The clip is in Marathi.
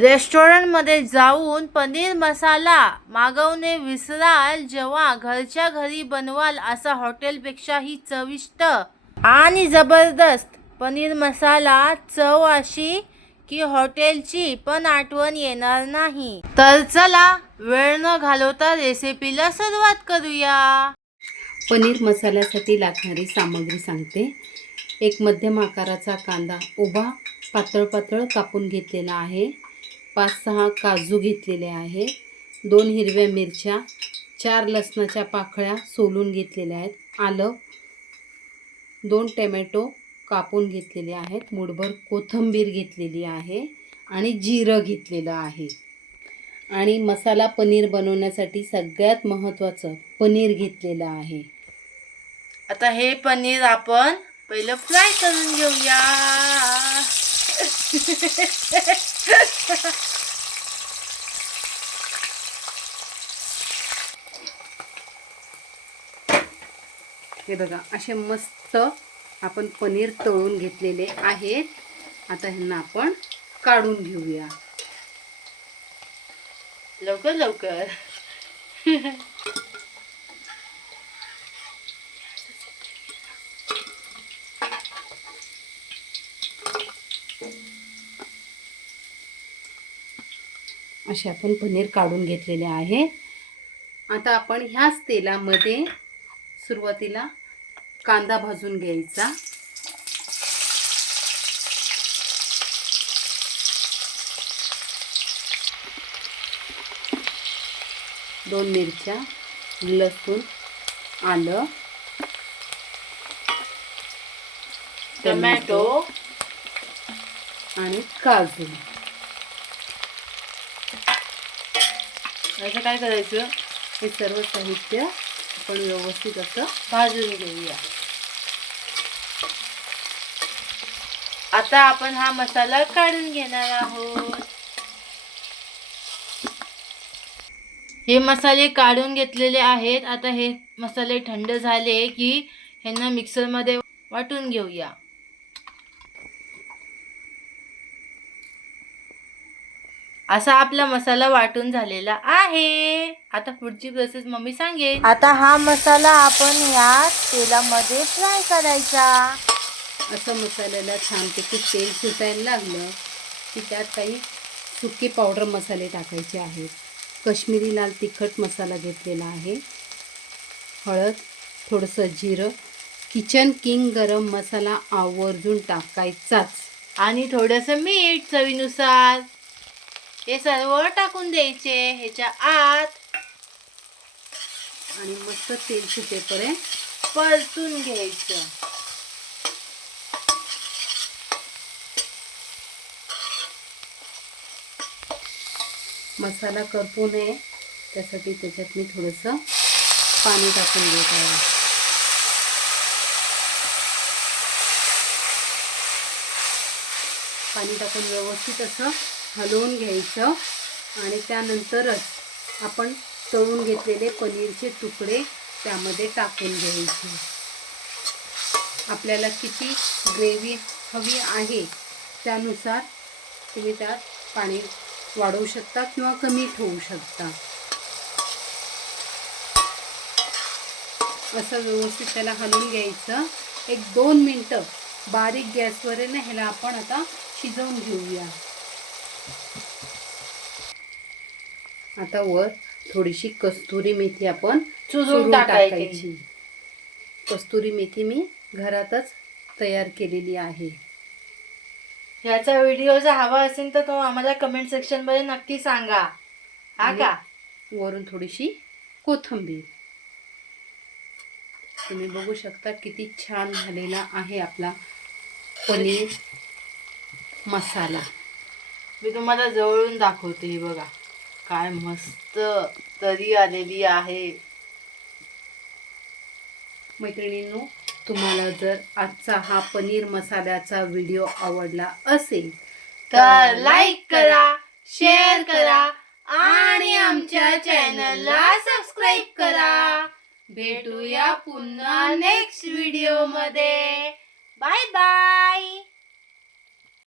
रेस्टॉरंटमध्ये जाऊन पनीर मसाला मागवणे विसराल जेव्हा घरच्या घरी बनवाल असा हॉटेलपेक्षाही चविष्ट आणि जबरदस्त पनीर मसाला चव अशी की हॉटेलची पण आठवण येणार नाही। तर चला वेळ न घालवता रेसिपीला सुरुवात करूया। पनीर मसाल्यासाठी लागणारी सामग्री सांगते। एक मध्यम आकाराचा कांदा उभा पातळ पातळ कापून घेतलेला आहे। 5-6 काजू घेतलेले आहे। 2 हिरव्या मिरच्या, 4 लसणाच्या पाकळ्या सोलून घेतलेल्या आहेत। आलं, 2 टोमॅटो कापून घेतलेले आहेत। मूठभर कोथिंबीर घेतलेली आहे आणि जिरं घेतलेलं आहे। आणि मसाला पनीर बनवण्यासाठी सगळ्यात महत्त्वाचं पनीर घेतलेलं आहे। आता हे पनीर आपण पहिलं फ्राय करून घेऊया। हे बघा असे मस्त आपण पनीर तळून घेतलेले आहेत। आता ह्यांना आपण काढून घेऊया लवकर लवकर। असे आपण पनीर काढून घेतलेले आहे। आता आपण ह्याच तेलामध्ये सुरुवातीला कांदा भाजून घ्यायचा। दोन मिरच्या, लसूण, आलं, टोमॅटो आणि काजू। असं काय करायचं, हे सर्व साहित्य आपण व्यवस्थित असं भाजून घेऊया। आता आपण हा मसाला काढून घेणार आहोत। हे मसाले काढून घेतलेले आहेत। आता हे मसाले थंड झाले की ह्यांना मिक्सरमध्ये वाटून घेऊया। असा आपला मसाला वाटून झालेला आहे। आता पुढची प्रोसेस मम्मी सांगेल। आता हा मसाला आपण या तेलामध्ये फ्राय करायचा। असं मसाल्याला छानपैकी तेल सुटायला लागलं की त्यात काही सुके पावडर मसाले टाकायचे आहेत। काश्मीरी लाल तिखट मसाला घेतलेला आहे, हळद, थोडंसं जिरं, किचन किंग गरम मसाला आवर्जून टाकायचाच आणि थोडंसं मीठ चवीनुसार। हे सर्व टाकून द्यायचे ह्याच्या आत आणि मस्त तेल सुटेपर्यंत परतून घ्यायचं। मसाला करपू नये त्यासाठी त्याच्यात मी थोडंसं पाणी टाकून घेत आहे। पाणी टाकून व्यवस्थित असं हलवून घ्यायचं आणि त्यानंतरच आपण तळून घेतलेले पनीरचे तुकडे त्यामध्ये टाकून घ्यायचे। आपल्याला किती ग्रेव्ही हवी आहे त्यानुसार तुम्ही त्यात पाणी वाढवू शकता किंवा कमी ठेवू शकता। असं व्यवस्थित त्याला हलवून घ्यायचं। एक 2 मिनिटं बारीक गॅसवर आहे ना ह्याला आपण आता शिजवून घेऊया। आता वर थोडीशी कस्तुरी मेथी आपण चुरून टाकायची। कस्तुरी मेथी मी घरातच तयार केलेली आहे। ह्याचा व्हिडिओ जर हवा असेल तर तो आम्हाला कमेंट सेक्शन मध्ये नक्की सांगा। हा का? वरून थोडीशी कोथिंबीर। तुम्ही बघू शकता किती छान झालेला आहे आपला पनीर मसाला। मी तुम्हाला जवळून दाखवते। हे बघा काय मस्त तरी आलेली आहे। मैत्रिणींनो, तुम्हाला जर आजचा हा पनीर मसाल्याचा व्हिडिओ आवडला असेल तर लाईक करा, शेअर करा आणि आमच्या चॅनलला सबस्क्राईब करा। भेटूया पुन्हा नेक्स्ट व्हिडिओ मध्ये। Bye bye.